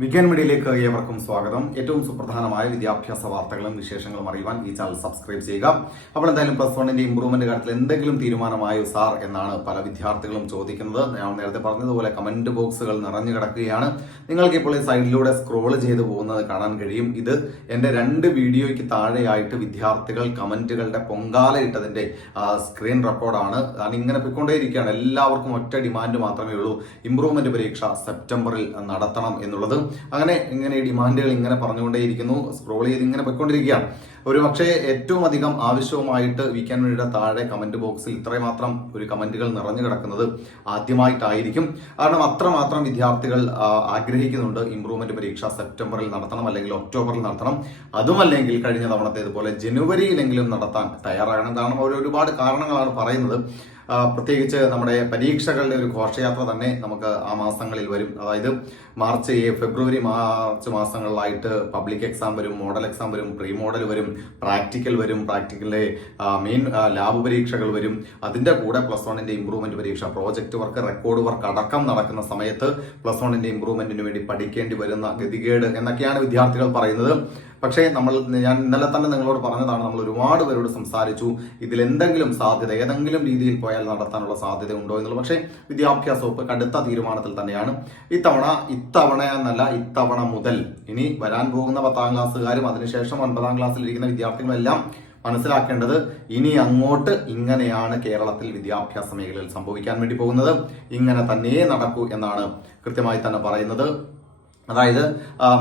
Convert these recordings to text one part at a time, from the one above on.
വിജ്ഞാൻ മീഡിയയിലേക്ക് ഏവർക്കും സ്വാഗതം. ഏറ്റവും സുപ്രധാനമായ വിദ്യാഭ്യാസ വാർത്തകളും വിശേഷങ്ങളും അറിയുവാൻ ഈ ചാനൽ സബ്സ്ക്രൈബ് ചെയ്യുക. അപ്പോൾ എന്തായാലും പ്ലസ് വണ്ണിന്റെ ഇംപ്രൂവ്മെന്റ് കാര്യത്തിൽ എന്തെങ്കിലും തീരുമാനമായോ സാർ എന്നാണ് പല വിദ്യാർത്ഥികളും ചോദിക്കുന്നത്. ഞാൻ നേരത്തെ പറഞ്ഞതുപോലെ കമന്റ് ബോക്സുകൾ നിറഞ്ഞു കിടക്കുകയാണ്. നിങ്ങൾക്ക് ഇപ്പോൾ ഈ സൈഡിലൂടെ സ്ക്രോൾ ചെയ്തു പോകുന്നത് കാണാൻ കഴിയും. ഇത് എന്റെ രണ്ട് വീഡിയോയ്ക്ക് താഴെയായിട്ട് വിദ്യാർത്ഥികൾ കമന്റുകളുടെ പൊങ്കാല ഇട്ടതിന്റെ സ്ക്രീൻ റെക്കോർഡാണ് കാരണം ഇങ്ങനെ പോയിക്കൊണ്ടേയിരിക്കുകയാണ്. എല്ലാവർക്കും ഒറ്റ ഡിമാൻഡ് മാത്രമേ ഉള്ളൂ. ഇംപ്രൂവ്മെന്റ് പരീക്ഷ സെപ്റ്റംബറിൽ നടത്തണം എന്നുള്ളത്. അങ്ങനെ ഇങ്ങനെ ഡിമാൻഡുകൾ ഇങ്ങനെ പറഞ്ഞുകൊണ്ടേയിരിക്കുന്നു. സ്ക്രോൾ ചെയ്ത് ഇങ്ങനെ പോയിക്കൊണ്ടിരിക്കുകയാണ്. ഒരു പക്ഷേ ഏറ്റവും അധികം ആവശ്യവുമായിട്ട് വീക്കാൻ വേണ്ടിയുടെ താഴെ കമന്റ് ബോക്സിൽ ഇത്രമാത്രം ഒരു കമന്റുകൾ നിറഞ്ഞു കിടക്കുന്നത് ആദ്യമായിട്ടായിരിക്കും. കാരണം അത്രമാത്രം വിദ്യാർത്ഥികൾ ആഗ്രഹിക്കുന്നുണ്ട് ഇംപ്രൂവ്മെന്റ് പരീക്ഷ സെപ്റ്റംബറിൽ നടത്തണം അല്ലെങ്കിൽ ഒക്ടോബറിൽ നടത്തണം. അതുമല്ലെങ്കിൽ കഴിഞ്ഞ തവണത്തേതുപോലെ ജനുവരിയിലെങ്കിലും നടത്താൻ തയ്യാറാകണം. കാരണം അവർ ഒരുപാട് കാരണങ്ങളാണ് പറയുന്നത്. പ്രത്യേകിച്ച് നമ്മുടെ പരീക്ഷകളുടെ ഒരു ഘോഷയാത്ര തന്നെ നമുക്ക് ആ മാസങ്ങളിൽ വരും. അതായത് മാർച്ച് ഫെബ്രുവരി മാർച്ച് മാസങ്ങളിലായിട്ട് പബ്ലിക് എക്സാം വരും മോഡൽ എക്സാം വരും പ്രീ മോഡൽ വരും പ്രാക്ടിക്കൽ വരും പ്രാക്ടിക്കലിലെ മെയിൻ ലാബ് പരീക്ഷകൾ വരും. അതിന്റെ കൂടെ പ്ലസ് വണ്ണിന്റെ ഇംപ്രൂവ്മെന്റ് പരീക്ഷ പ്രോജക്റ്റ് വർക്ക് റെക്കോർഡ് വർക്ക് അടക്കം നടക്കുന്ന സമയത്ത് പ്ലസ് വണ്ണിന്റെ ഇംപ്രൂവ്മെന്റിന് വേണ്ടി പഠിക്കേണ്ടി വരുന്ന ഗതികേട് എന്നൊക്കെയാണ് വിദ്യാർത്ഥികൾ പറയുന്നത്. പക്ഷേ നമ്മൾ ഞാൻ ഇന്നലെ തന്നെ നിങ്ങളോട് പറഞ്ഞതാണ് നമ്മൾ ഒരുപാട് പേരോട് സംസാരിച്ചു. ഇതിൽ എന്തെങ്കിലും സാധ്യത ഏതെങ്കിലും രീതിയിൽ പോയാൽ നടത്താനുള്ള സാധ്യത ഉണ്ടോ എന്നുള്ളത്. പക്ഷേ വിദ്യാഭ്യാസ വകുപ്പ് കടുത്ത തീരുമാനത്തിൽ തന്നെയാണ്. ഇത്തവണ ഇത്തവണ എന്നല്ല ഇത്തവണ മുതൽ ഇനി വരാൻ പോകുന്ന പത്താം ക്ലാസ്സുകാരും അതിനുശേഷം ഒൻപതാം ക്ലാസ്സിൽ ഇരിക്കുന്ന വിദ്യാർത്ഥികളെല്ലാം മനസ്സിലാക്കേണ്ടത് ഇനി അങ്ങോട്ട് ഇങ്ങനെയാണ് കേരളത്തിൽ വിദ്യാഭ്യാസ മേഖലയിൽ സംഭവിക്കാൻ വേണ്ടി പോകുന്നത്. ഇങ്ങനെ തന്നെ നടക്കൂ എന്നാണ് കൃത്യമായി തന്നെ പറയുന്നത്. അതായത്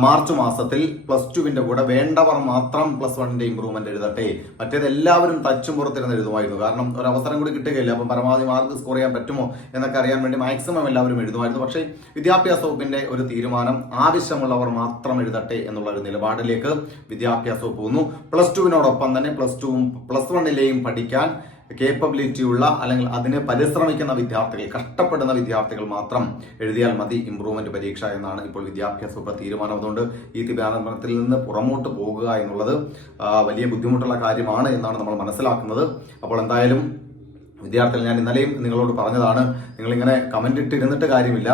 മാർച്ച് മാസത്തിൽ പ്ലസ് ടുവിന്റെ കൂടെ വേണ്ടവർ മാത്രം പ്ലസ് വണ്ണിന്റെ ഇംപ്രൂവ്മെന്റ് എഴുതട്ടെ. മറ്റേത് എല്ലാവരും തച്ചും പുറത്തിരുന്ന് എഴുതുമായിരുന്നു. കാരണം ഒരു അവസരം കൂടി കിട്ടുകയില്ല. അപ്പം പരമാവധി മാർക്ക് സ്കോർ ചെയ്യാൻ പറ്റുമോ എന്നൊക്കെ അറിയാൻ വേണ്ടി മാക്സിമം എല്ലാവരും എഴുതുമായിരുന്നു. പക്ഷേ വിദ്യാഭ്യാസ വകുപ്പിന്റെ ഒരു തീരുമാനം ആവശ്യമുള്ളവർ മാത്രം എഴുതട്ടെ എന്നുള്ള ഒരു നിലപാടിലേക്ക് വിദ്യാഭ്യാസ വകുപ്പ് വന്നു. പ്ലസ് ടുവിനോടൊപ്പം തന്നെ പ്ലസ് ടുവും പ്ലസ് വണ്ണിലെയും പഠിക്കാൻ കേപ്പബിലിറ്റി ഉള്ള അല്ലെങ്കിൽ അതിനെ പരിശ്രമിക്കുന്ന വിദ്യാർത്ഥികൾ കഷ്ടപ്പെടുന്ന വിദ്യാർത്ഥികൾ മാത്രം എഴുതിയാൽ മതി ഇംപ്രൂവ്മെന്റ് പരീക്ഷ എന്നാണ് ഇപ്പോൾ വിദ്യാഭ്യാസ വകുപ്പ് തീരുമാനം അതുകൊണ്ട് ഈ തീരുമാനത്തിൽ നിന്ന് പുറമോട്ട് പോകുക എന്നുള്ളത് വലിയ ബുദ്ധിമുട്ടുള്ള കാര്യമാണ് എന്നാണ് നമ്മൾ മനസ്സിലാക്കുന്നത്. അപ്പോൾ എന്തായാലും വിദ്യാർത്ഥികൾ ഞാൻ ഇന്നലെയും നിങ്ങളോട് പറഞ്ഞതാണ് നിങ്ങളിങ്ങനെ കമന്റ് ഇട്ടിരുന്നിട്ട് കാര്യമില്ല.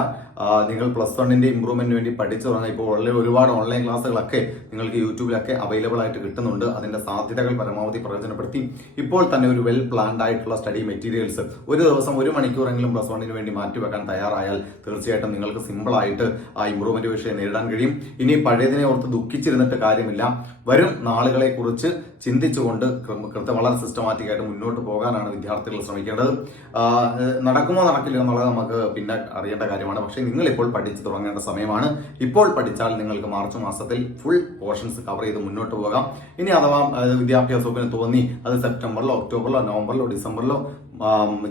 നിങ്ങൾ പ്ലസ് വണ്ണിന്റെ ഇംപ്രൂവ്മെന്റിന് വേണ്ടി പഠിച്ചു തുടങ്ങാൻ ഇപ്പോൾ വളരെ ഒരുപാട് ഓൺലൈൻ ക്ലാസ്സുകളൊക്കെ നിങ്ങൾക്ക് യൂട്യൂബിലൊക്കെ അവൈലബിൾ ആയിട്ട് കിട്ടുന്നുണ്ട്. അതിന്റെ സാധ്യതകൾ പരമാവധി പ്രയോജനപ്പെടുത്തി. ഇപ്പോൾ തന്നെ ഒരു വെൽ പ്ലാൻഡ് ആയിട്ടുള്ള സ്റ്റഡി മെറ്റീരിയൽസ് ഒരു ദിവസം ഒരു മണിക്കൂറെങ്കിലും പ്ലസ് വണ്ണിന് വേണ്ടി മാറ്റിവെക്കാൻ തയ്യാറായാൽ തീർച്ചയായിട്ടും നിങ്ങൾക്ക് സിമ്പിൾ ആയിട്ട് ആ ഇംപ്രൂവ്മെന്റ് വിഷയം നേരിടാൻ കഴിയും. ഇനി പഴയതിനെ ഓർത്ത് ദുഃഖിച്ചിരുന്നിട്ട് കാര്യമില്ല. വരും നാളുകളെ കുറിച്ച് ചിന്തിച്ചുകൊണ്ട് കൃത്യം വളരെ സിസ്റ്റമാറ്റിക് ആയിട്ട് മുന്നോട്ട് പോകാനാണ് വിദ്യാർത്ഥികൾ ശ്രമിക്കേണ്ടത്. നടക്കുമോ നടക്കില്ല എന്നുള്ളത് നമുക്ക് പിന്നെ അറിയേണ്ട കാര്യമാണ്. പക്ഷേ നിങ്ങൾ ഇപ്പോൾ പഠിച്ചു തുടങ്ങേണ്ട സമയമാണ്. ഇപ്പോൾ പഠിച്ചാൽ നിങ്ങൾക്ക് മാർച്ച് മാസത്തിൽ ഫുൾ പോർഷൻസ് കവർ ചെയ്ത് മുന്നോട്ട് പോകാം. ഇനി അഥവാ വിദ്യാഭ്യാസത്തിന് തോന്നി അത് സെപ്റ്റംബറിലോ ഒക്ടോബറിലോ നവംബറിലോ ഡിസംബറിലോ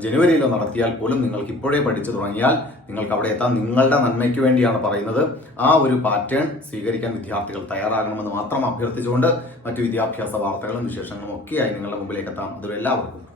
ജനുവരിയിലോ നടത്തിയാൽ പോലും നിങ്ങൾക്ക് ഇപ്പോഴേ പഠിച്ചു തുടങ്ങിയാൽ നിങ്ങൾക്ക് അവിടെ എത്താൻ നിങ്ങളുടെ നന്മയ്ക്ക് വേണ്ടിയാണ് പറയുന്നത്. ആ ഒരു പാറ്റേൺ സ്വീകരിക്കാൻ വിദ്യാർത്ഥികൾ തയ്യാറാകണമെന്ന് മാത്രം അഭ്യർത്ഥിച്ചുകൊണ്ട് മറ്റു വിദ്യാഭ്യാസ വാർത്തകളും വിശേഷങ്ങളും ഒക്കെയായി നിങ്ങളുടെ മുമ്പിലേക്ക് എത്താം. അതും എല്ലാവർക്കും